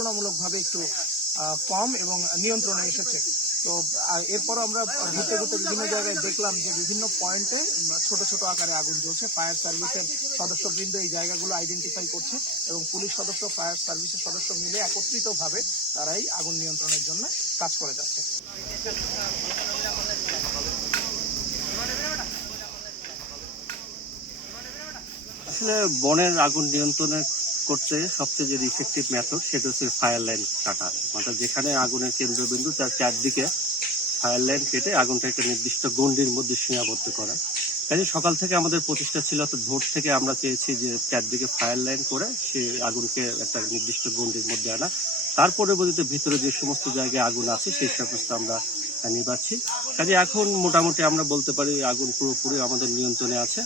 তুলনামূলকভাবে একটু কম এবং নিয়ন্ত্রণে এসেছে। তো এরপর আমরা ঘুরতে ঘুরতে বিভিন্ন জায়গায় দেখলাম যে বিভিন্ন পয়েন্টে ছোট ছোট আকারে আগুন জ্বলছে। ফায়ার সার্ভিসের সদস্যবৃন্দ এই জায়গাগুলো আইডেন্টিফাই করছে এবং পুলিশ সদস্য, ফায়ার সার্ভিসের সদস্য মিলে একত্রিতভাবে তারাই আগুন নিয়ন্ত্রণের জন্য কাজ করে যাচ্ছে। আসলে বনের আগুন নিয়ন্ত্রণ করতে সবচেয়ে যে ইফেক্টিভ মেথড সেটা হচ্ছে ফায়ার লাইন কাটা। অর্থাৎ যেখানে আগুনের কেন্দ্রবিন্দু তার চারদিকে ফায়ার লাইন কেটে আগুনটাকে নির্দিষ্ট গণ্ডির মধ্যে সীমাবদ্ধ করা। কাজে সকাল থেকে আমাদের প্রচেষ্টা ছিল, অর্থাৎ ভোর থেকে আমরা চেয়েছি যে চারদিকে ফায়ার লাইন করে সে আগুনকে একটা নির্দিষ্ট গণ্ডির মধ্যে আনা। তার পরবর্তীতে ভিতরে যে সমস্ত জায়গায় আগুন আছে সেই সমস্ত আমরা নিভাচ্ছি। কাজে এখন মোটামুটি আমরা বলতে পারি আগুন পুরোপুরি আমাদের নিয়ন্ত্রণে আছে।